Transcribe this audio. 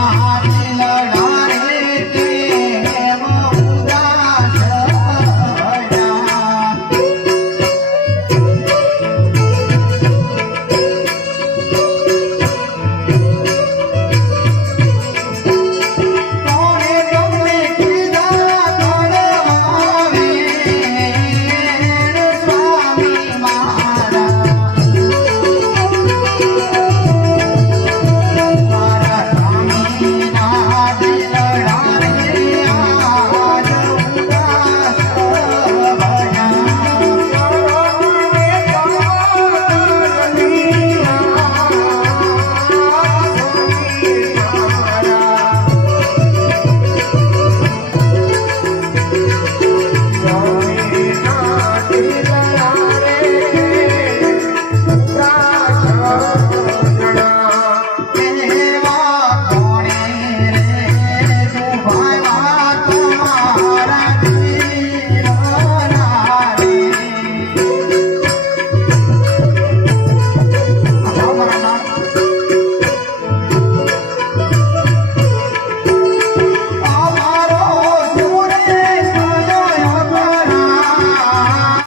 ಮಹಾತಿಲಣ